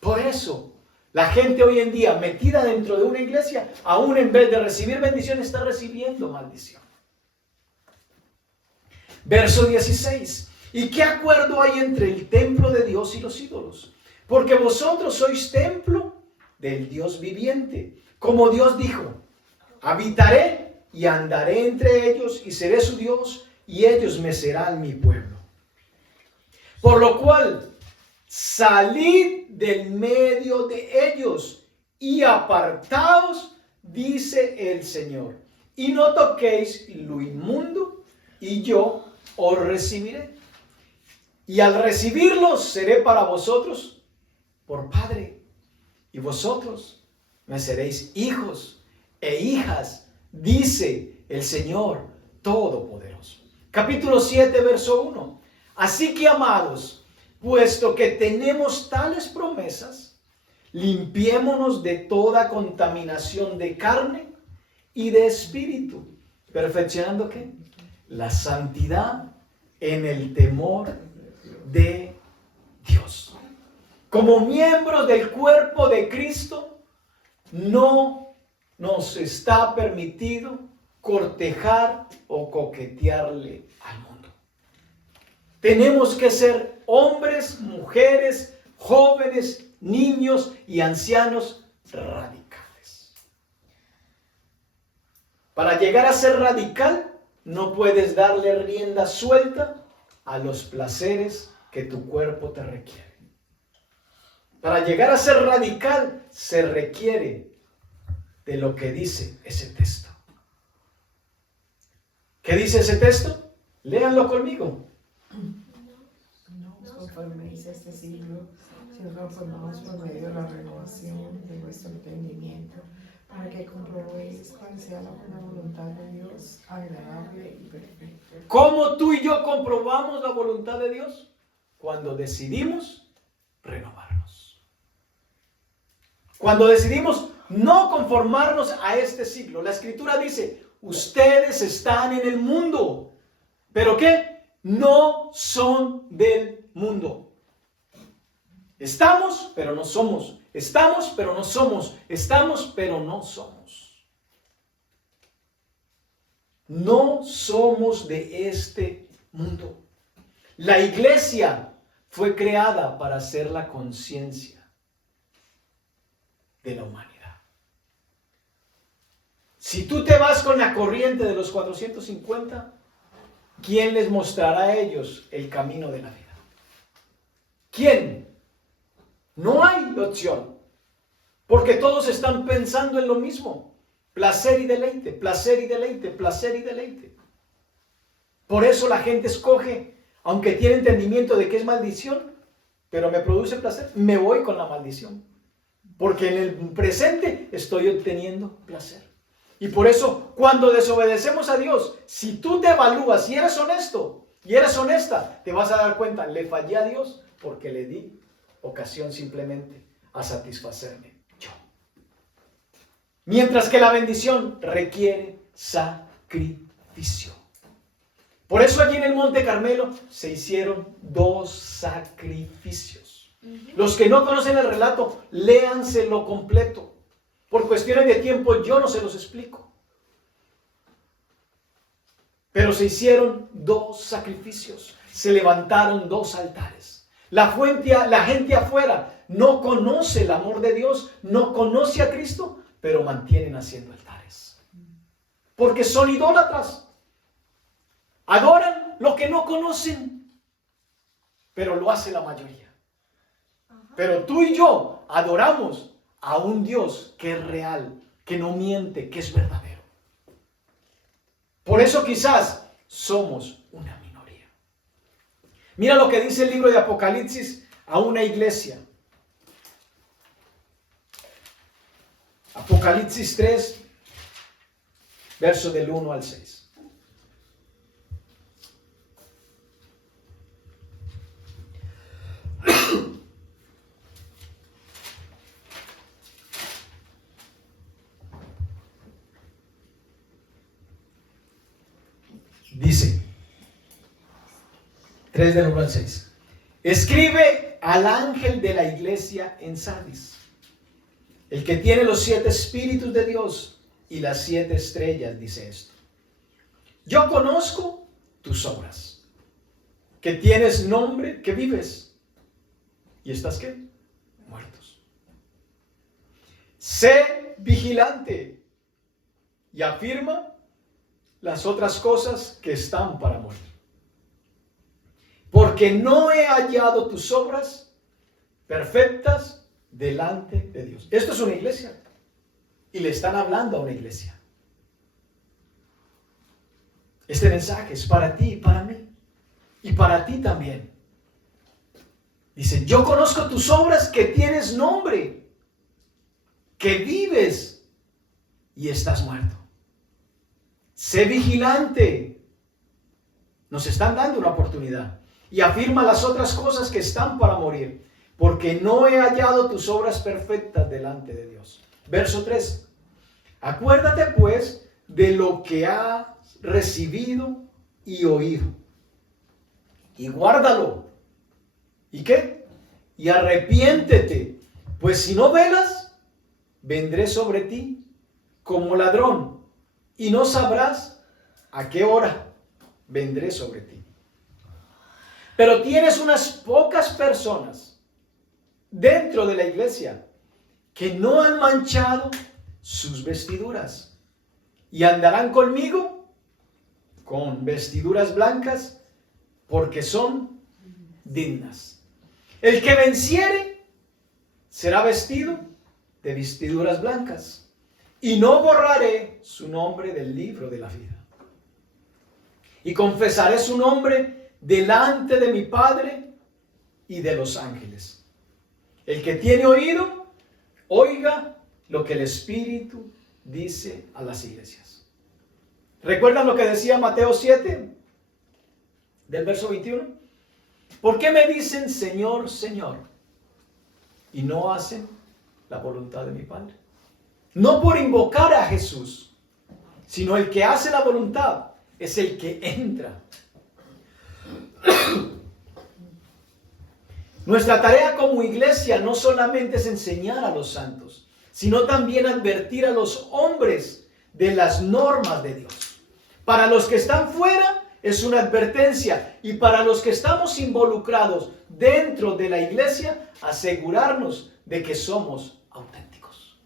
Por eso, la gente hoy en día metida dentro de una iglesia, aún en vez de recibir bendición, está recibiendo maldición. Verso 16. ¿Y qué acuerdo hay entre el templo de Dios y los ídolos? Porque vosotros sois templo del Dios viviente. Como Dios dijo, habitaré y andaré entre ellos y seré su Dios y ellos me serán mi pueblo. Por lo cual, salid del medio de ellos y apartaos, dice el Señor, y no toquéis lo inmundo, y yo os recibiré. Y al recibirlos seré para vosotros por Padre, y vosotros me seréis hijos e hijas, dice el Señor Todopoderoso. Capítulo 7, verso 1. Así que, amados, puesto que tenemos tales promesas, limpiémonos de toda contaminación de carne y de espíritu, perfeccionando ¿qué? La santidad en el temor de Dios. Como miembros del cuerpo de Cristo, no nos está permitido cortejar o coquetearle al mundo. Tenemos que ser hombres, mujeres, jóvenes, niños y ancianos radicales. Para llegar a ser radical, no puedes darle rienda suelta a los placeres que tu cuerpo te requiere. Para llegar a ser radical, se requiere de lo que dice ese texto. ¿Qué dice ese texto? Léanlo conmigo. No os conforméis a este siglo, sino transformaos por medio de la renovación de vuestro entendimiento, para que comprobéis cuál sea la buena voluntad de Dios, agradable y perfecta. ¿Cómo tú y yo comprobamos la voluntad de Dios? Cuando decidimos renovarnos. Cuando decidimos no conformarnos a este siglo, la Escritura dice, ustedes están en el mundo, ¿pero qué? No son del mundo. Estamos, pero no somos. Estamos, pero no somos. Estamos, pero no somos. No somos de este mundo. La iglesia fue creada para ser la conciencia de la humanidad. Si tú te vas con la corriente de los 450, ¿quién les mostrará a ellos el camino de la vida? ¿Quién? No hay opción, porque todos están pensando en lo mismo. Placer y deleite, placer y deleite, placer y deleite. Por eso la gente escoge, aunque tiene entendimiento de que es maldición, pero me produce placer, me voy con la maldición. Porque en el presente estoy obteniendo placer. Y por eso, cuando desobedecemos a Dios, si tú te evalúas y eres honesto y eres honesta, te vas a dar cuenta, le fallé a Dios porque le di ocasión simplemente a satisfacerme yo. Mientras que la bendición requiere sacrificio. Por eso allí en el Monte Carmelo se hicieron 2 sacrificios. Los que no conocen el relato, léanselo completo. Por cuestiones de tiempo yo no se los explico. Pero se hicieron 2 sacrificios. Se levantaron 2 altares. La gente afuera no conoce el amor de Dios, no conoce a Cristo, pero mantienen haciendo altares. Porque son idólatras. Adoran lo que no conocen, pero lo hace la mayoría. Pero tú y yo adoramos a un Dios que es real, que no miente, que es verdadero. Por eso quizás somos una minoría. Mira lo que dice el libro de Apocalipsis a una iglesia. Apocalipsis 3, verso del 1 al 6. Dice, 3 del 1 al 6. Escribe al ángel de la iglesia en Sardis, el que tiene los 7 espíritus de Dios y las 7 estrellas, dice esto. Yo conozco tus obras, que tienes nombre, que vives, y estás ¿qué? Muertos. Sé vigilante y afirma las otras cosas que están para morir. Porque no he hallado tus obras perfectas delante de Dios. Esto es una iglesia. Y le están hablando a una iglesia. Este mensaje es para ti y para mí. Y para ti también. Dice, yo conozco tus obras, que tienes nombre, que vives y estás muerto. Sé vigilante. Nos están dando una oportunidad. Y afirma las otras cosas que están para morir. Porque no he hallado tus obras perfectas delante de Dios. Verso 3. Acuérdate pues de lo que has recibido y oído. Y guárdalo. ¿Y qué? Y arrepiéntete. Pues si no velas, vendré sobre ti como ladrón. Y no sabrás a qué hora vendré sobre ti. Pero tienes unas pocas personas dentro de la iglesia que no han manchado sus vestiduras. Y andarán conmigo con vestiduras blancas, porque son dignas. El que venciere será vestido de vestiduras blancas. Y no borraré su nombre del libro de la vida. Y confesaré su nombre delante de mi Padre y de los ángeles. El que tiene oído, oiga lo que el Espíritu dice a las iglesias. ¿Recuerdan lo que decía Mateo 7, del verso 21? ¿Por qué me dicen Señor, Señor, y no hacen la voluntad de mi Padre. No por invocar a Jesús, sino el que hace la voluntad es el que entra. Nuestra tarea como iglesia no solamente es enseñar a los santos, sino también advertir a los hombres de las normas de Dios. Para los que están fuera es una advertencia, y para los que estamos involucrados dentro de la iglesia, asegurarnos de que somos auténticos.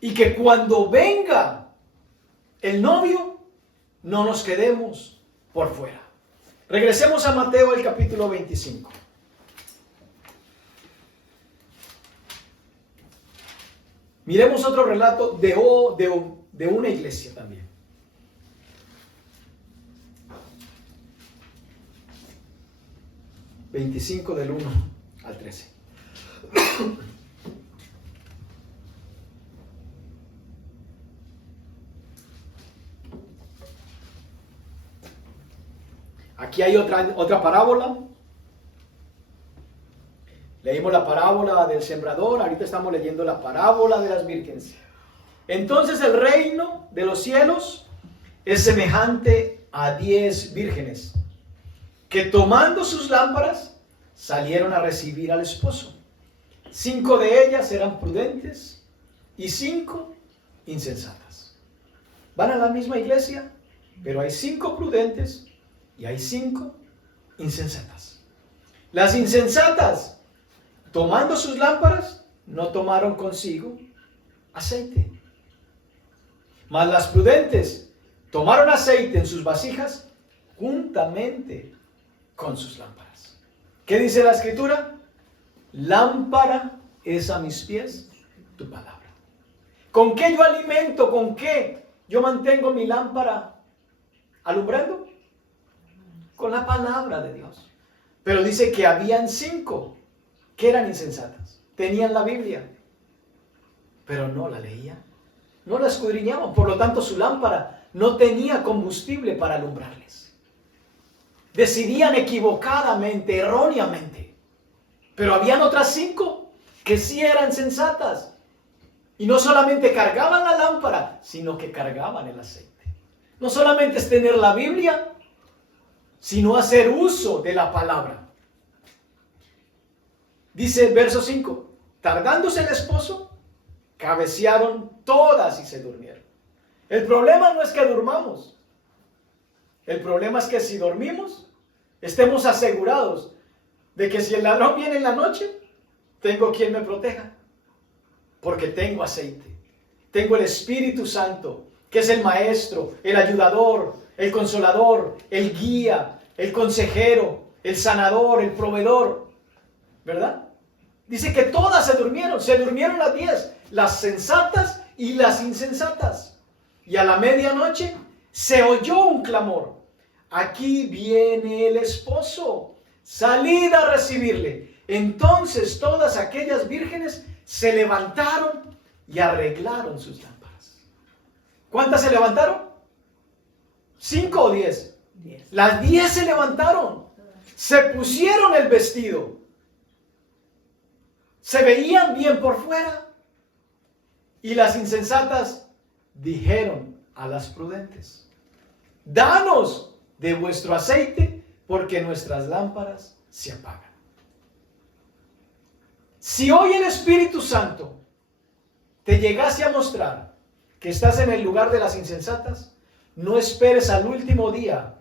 Y que cuando venga el novio, no nos quedemos por fuera. Regresemos a Mateo, el capítulo 25. Miremos otro relato de una iglesia también. (25) del 1 al 13. Aquí hay otra parábola. Leímos la parábola del sembrador, ahorita estamos leyendo la parábola de las vírgenes. Entonces el reino de los cielos es semejante a 10 vírgenes, que tomando sus lámparas salieron a recibir al esposo. 5 de ellas eran prudentes y 5 insensatas. Van a la misma iglesia, pero hay 5 prudentes y hay 5 insensatas. Las insensatas, tomando sus lámparas, no tomaron consigo aceite. Mas las prudentes tomaron aceite en sus vasijas juntamente con sus lámparas. ¿Qué dice la Escritura? Lámpara es a mis pies tu palabra. ¿Con qué yo alimento? ¿Con qué yo mantengo mi lámpara alumbrando? Con la palabra de Dios. Pero dice que habían 5 que eran insensatas. Tenían la Biblia, pero no la leían, no la escudriñaban. Por lo tanto, su lámpara no tenía combustible para alumbrarles. Decidían equivocadamente, erróneamente. Pero habían otras 5 que sí eran sensatas. Y no solamente cargaban la lámpara, sino que cargaban el aceite. No solamente es tener la Biblia, sino hacer uso de la palabra. Dice el verso 5, tardándose el esposo, cabecearon todas y se durmieron. El problema no es que durmamos. El problema es que si dormimos, estemos asegurados de que si el ladrón viene en la noche, tengo quien me proteja. Porque tengo aceite. Tengo el Espíritu Santo, que es el maestro, el ayudador, el consolador, el guía, el consejero, el sanador, el proveedor. ¿Verdad? Dice que todas se durmieron las 10, las sensatas y las insensatas. Y a la medianoche se oyó un clamor. Aquí viene el esposo, salid a recibirle. Entonces todas aquellas vírgenes se levantaron y arreglaron sus lámparas. ¿Cuántas se levantaron? ¿5 o 10? 10. Las 10 se levantaron, se pusieron el vestido. Se veían bien por fuera. Y las insensatas dijeron a las prudentes: danos de vuestro aceite, porque nuestras lámparas se apagan. Si hoy el Espíritu Santo te llegase a mostrar que estás en el lugar de las insensatas, no esperes al último día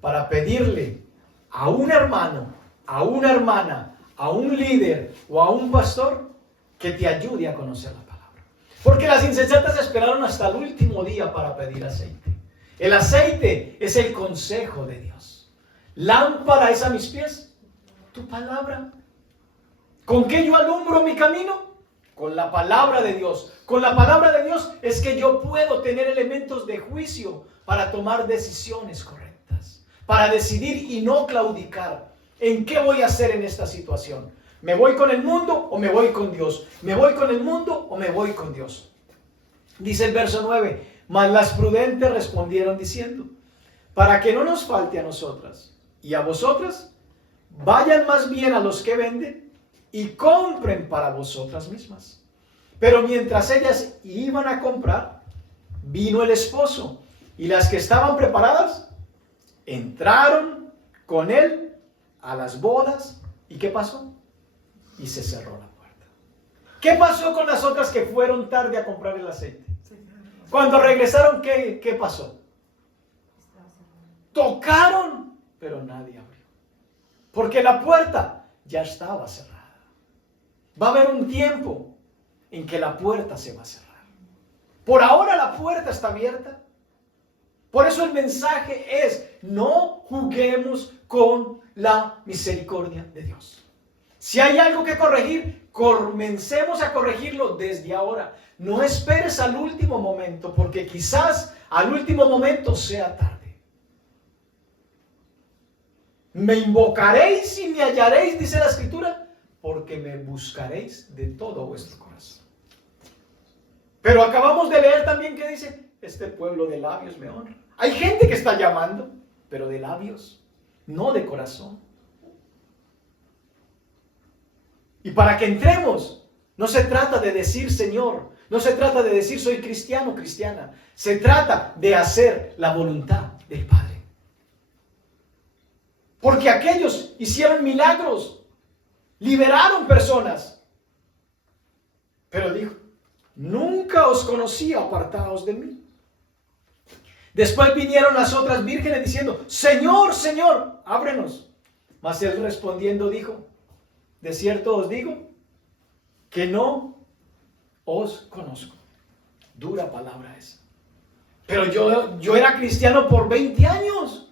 para pedirle a un hermano, a una hermana, a un líder o a un pastor que te ayude a conocer la palabra. Porque las insensatas esperaron hasta el último día para pedir aceite. El aceite es el consejo de Dios. Lámpara es a mis pies tu palabra. ¿Con qué yo alumbro mi camino? Con la palabra de Dios. Con la palabra de Dios es que yo puedo tener elementos de juicio para tomar decisiones correctas, para decidir y no claudicar. ¿En qué voy a hacer en esta situación? ¿Me voy con el mundo o me voy con Dios? ¿Me voy con el mundo o me voy con Dios? Dice el verso 9, mas las prudentes respondieron diciendo: para que no nos falte a nosotras y a vosotras, vayan más bien a los que venden y compren para vosotras mismas. Pero mientras ellas iban a comprar, vino el esposo, y las que estaban preparadas entraron con él a las bodas. ¿Y qué pasó? Y se cerró la puerta. ¿Qué pasó con las otras que fueron tarde a comprar el aceite? Cuando regresaron, ¿qué pasó? Tocaron, pero nadie abrió. Porque la puerta ya estaba cerrada. Va a haber un tiempo en que la puerta se va a cerrar. Por ahora la puerta está abierta. Por eso el mensaje es: no juguemos con la misericordia de Dios. Si hay algo que corregir, comencemos a corregirlo desde ahora. No esperes al último momento, porque quizás al último momento sea tarde. Me invocaréis y me hallaréis, dice la Escritura, porque me buscaréis de todo vuestro corazón. Pero acabamos de leer también que dice: este pueblo de labios me honra. Hay gente que está llamando, pero de labios, no de corazón. Y para que entremos, no se trata de decir Señor, no se trata de decir soy cristiano, cristiana. Se trata de hacer la voluntad del Padre. Porque aquellos hicieron milagros, liberaron personas. Pero dijo: nunca os conocí, apartaos de mí. Después vinieron las otras vírgenes diciendo: Señor, Señor, ábrenos. Mas él respondiendo dijo: de cierto os digo que no os conozco. Dura palabra esa. Pero yo era cristiano por 20 años.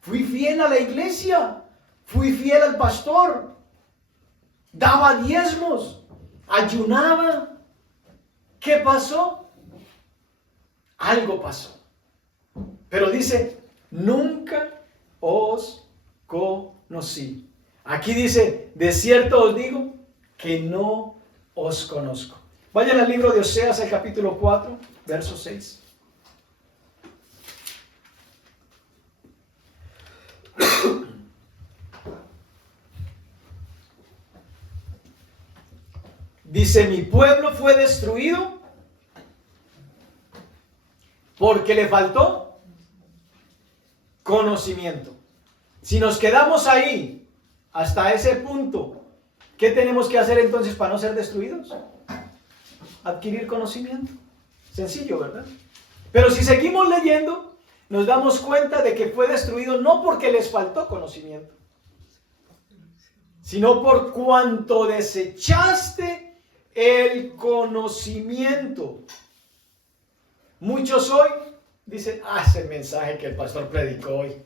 Fui fiel a la iglesia. Fui fiel al pastor. Daba diezmos. Ayunaba. ¿Qué pasó? Algo pasó. Pero dice: nunca os conocí. Aquí dice: de cierto os digo que no os conozco. Vayan al libro de Oseas, el capítulo 4, verso 6. Dice: mi pueblo fue destruido porque le faltó conocimiento. Si nos quedamos ahí, hasta ese punto, ¿qué tenemos que hacer entonces para no ser destruidos? Adquirir conocimiento. Sencillo, ¿verdad? Pero si seguimos leyendo, nos damos cuenta de que fue destruido no porque les faltó conocimiento, sino por cuanto desechaste el conocimiento. Muchos hoy dicen: ese mensaje que el pastor predicó hoy,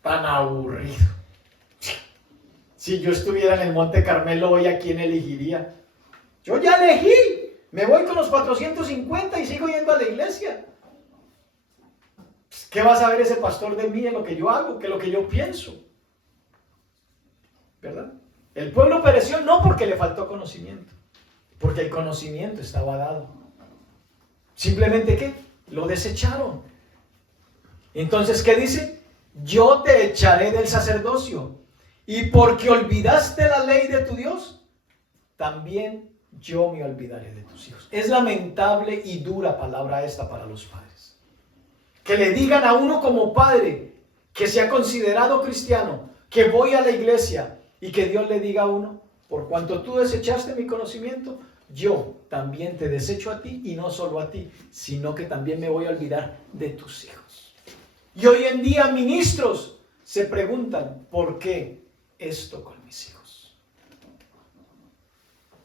tan aburrido. Si yo estuviera en el Monte Carmelo hoy, ¿a quién elegiría? Yo ya elegí. Me voy con los 450 y sigo yendo a la iglesia. ¿Qué va a saber ese pastor de mí en lo que yo hago, que lo que yo pienso? ¿Verdad? El pueblo pereció no porque le faltó conocimiento, porque el conocimiento estaba dado. Simplemente, ¿qué? Lo desecharon. Entonces, ¿qué dice? Yo te echaré del sacerdocio, y porque olvidaste la ley de tu Dios, también yo me olvidaré de tus hijos. Es lamentable y dura palabra esta para los padres. Que le digan a uno como padre, que se ha considerado cristiano, que voy a la iglesia, y que Dios le diga a uno: por cuanto tú desechaste mi conocimiento, yo también te desecho a ti, y no solo a ti, sino que también me voy a olvidar de tus hijos. Y hoy en día ministros se preguntan: ¿por qué esto con mis hijos?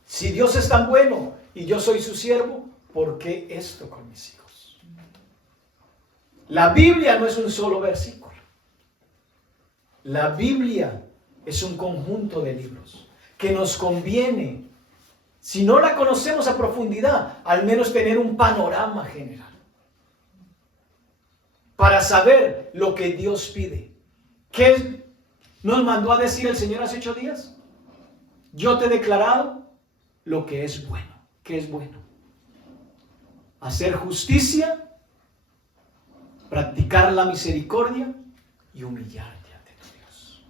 Si Dios es tan bueno y yo soy su siervo, ¿por qué esto con mis hijos? La Biblia no es un solo versículo. La Biblia es un conjunto de libros que nos conviene, si no la conocemos a profundidad, al menos tener un panorama general para saber lo que Dios pide. ¿Qué nos mandó a decir el Señor hace 8 días? Yo te he declarado lo que es bueno. ¿Qué es bueno? Hacer justicia, practicar la misericordia y humillarte ante tu Dios.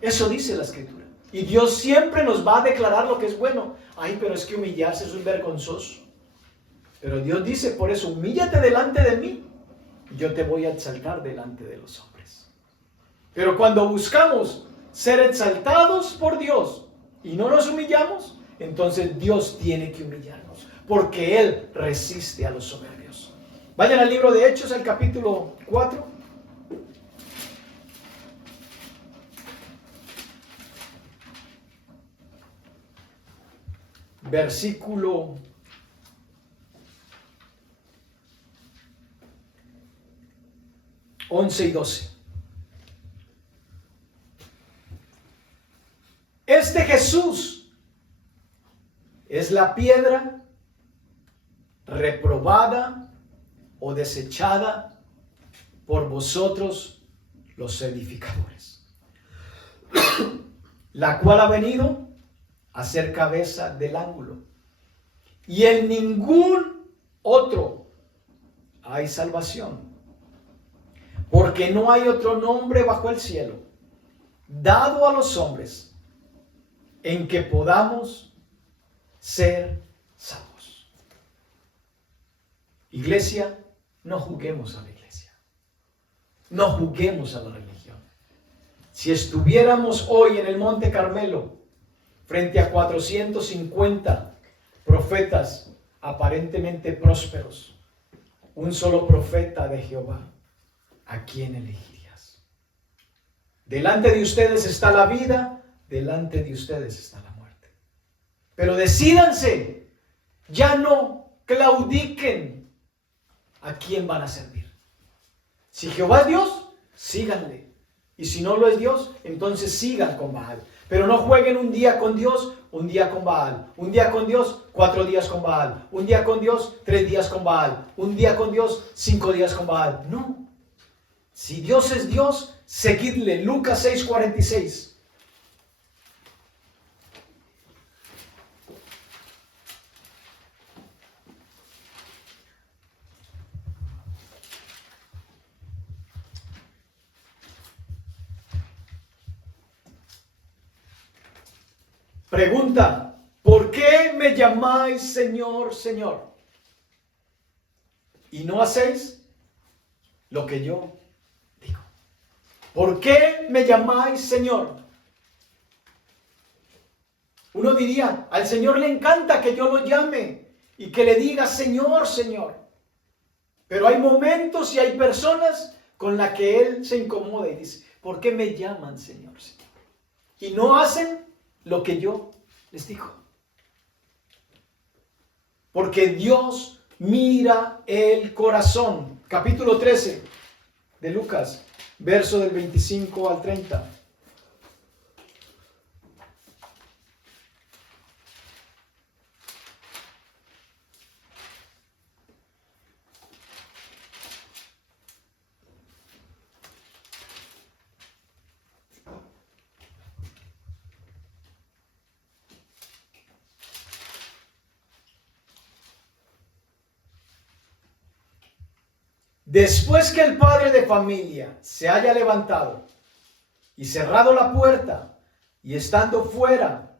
Eso dice la Escritura. Y Dios siempre nos va a declarar lo que es bueno. Ay, pero es que humillarse es un vergonzoso. Pero Dios dice, por eso, humíllate delante de mí. Yo te voy a exaltar delante de los hombres. Pero cuando buscamos ser exaltados por Dios y no nos humillamos, entonces Dios tiene que humillarnos, porque Él resiste a los soberbios. Vayan al libro de Hechos, al capítulo 4. Versículo 11 y 12. Este Jesús es la piedra reprobada o desechada por vosotros los edificadores, la cual ha venido a ser cabeza del ángulo. Y en ningún otro hay salvación, porque no hay otro nombre bajo el cielo dado a los hombres en que podamos ser salvos. Iglesia, no juzguemos a la iglesia. No juzguemos a la religión. Si estuviéramos hoy en el Monte Carmelo, frente a 450 profetas aparentemente prósperos, un solo profeta de Jehová, ¿a quién elegirías? Delante de ustedes está la vida, delante de ustedes está la muerte. Pero decídanse, ya no claudiquen a quién van a servir. Si Jehová es Dios, síganle. Y si no lo es Dios, entonces sigan con Baal. Pero no jueguen un día con Dios, un día con Baal. Un día con Dios, 4 días con Baal. Un día con Dios, 3 días con Baal. Un día con Dios, 5 días con Baal. No. Si Dios es Dios, seguidle. Lucas 6:46. Pregunta, ¿por qué me llamáis Señor, Señor? Y no hacéis lo que yo digo. ¿Por qué me llamáis Señor? Uno diría, al Señor le encanta que yo lo llame y que le diga Señor, Señor. Pero hay momentos y hay personas con las que Él se incomoda y dice, ¿por qué me llaman Señor, Señor? Y no hacen lo que yo les digo. Porque Dios mira el corazón. Capítulo 13 de Lucas, verso del 25 al 30. Después que el padre de familia se haya levantado y cerrado la puerta, y estando fuera,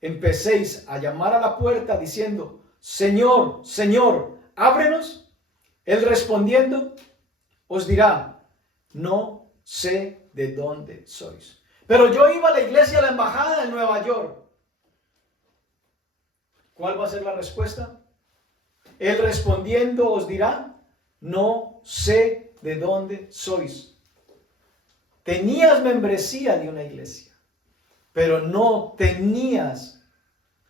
empecéis a llamar a la puerta diciendo, Señor, Señor, ábrenos. Él respondiendo, os dirá, no sé de dónde sois. Pero yo iba a la iglesia a la embajada en Nueva York. ¿Cuál va a ser la respuesta? Él respondiendo os dirá, no sé de dónde sois. Tenías membresía de una iglesia, pero no tenías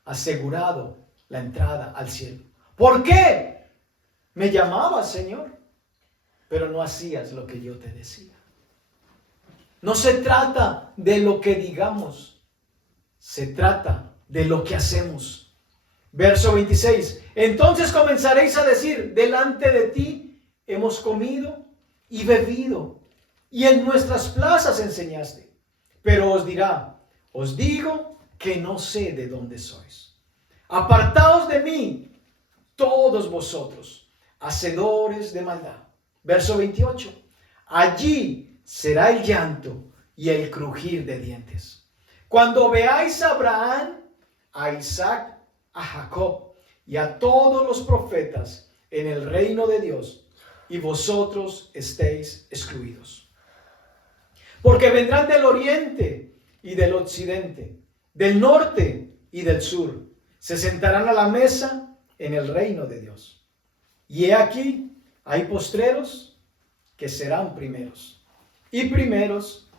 asegurado la entrada al cielo. ¿Por qué? Me llamabas, Señor, pero no hacías lo que yo te decía. No se trata de lo que digamos, se trata de lo que hacemos. Verso 26. Entonces comenzaréis a decir, delante de ti hemos comido y bebido, y en nuestras plazas enseñaste. Pero os dirá, os digo que no sé de dónde sois. Apartaos de mí, todos vosotros, hacedores de maldad. Verso 28. Allí será el llanto y el crujir de dientes, Cuando veáis a Abraham, a Isaac, a Jacob y a todos los profetas en el reino de Dios, y vosotros estéis excluidos. Porque vendrán del oriente y del occidente, del norte y del sur, se sentarán a la mesa en el reino de Dios. Y he aquí, hay postreros que serán primeros, y primeros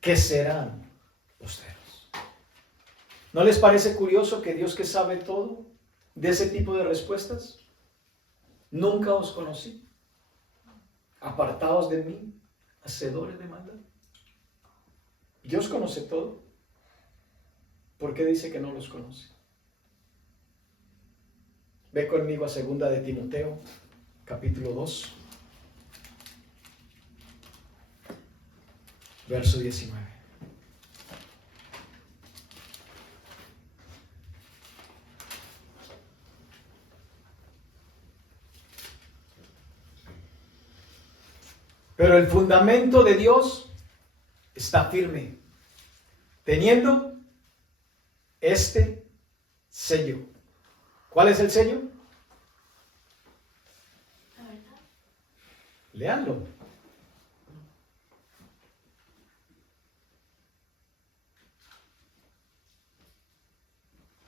que serán postreros. ¿No les parece curioso que Dios, que sabe todo de ese tipo de respuestas? Nunca os conocí. Apartaos de mí, hacedores de maldad. Dios conoce todo. ¿Por qué dice que no los conoce? Ve conmigo a 2 de Timoteo, capítulo 2, verso 19. Pero el fundamento de Dios está firme, teniendo este sello. ¿Cuál es el sello? La verdad. Léanlo.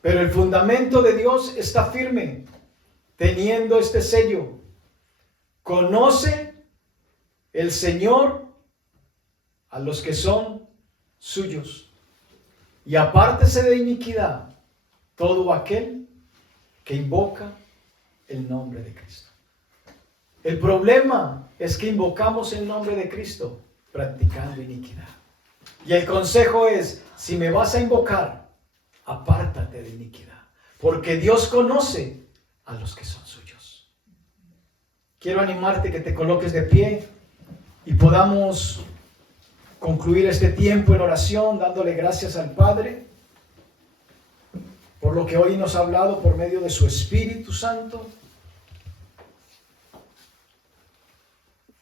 Pero el fundamento de Dios está firme, teniendo este sello. Conoce el Señor a los que son suyos, y apártese de iniquidad todo aquel que invoca el nombre de Cristo. El problema es que invocamos el nombre de Cristo practicando iniquidad. Y el consejo es, si me vas a invocar, apártate de iniquidad, porque Dios conoce a los que son suyos. Quiero animarte que te coloques de pie y podamos concluir este tiempo en oración dándole gracias al Padre por lo que hoy nos ha hablado por medio de su Espíritu Santo.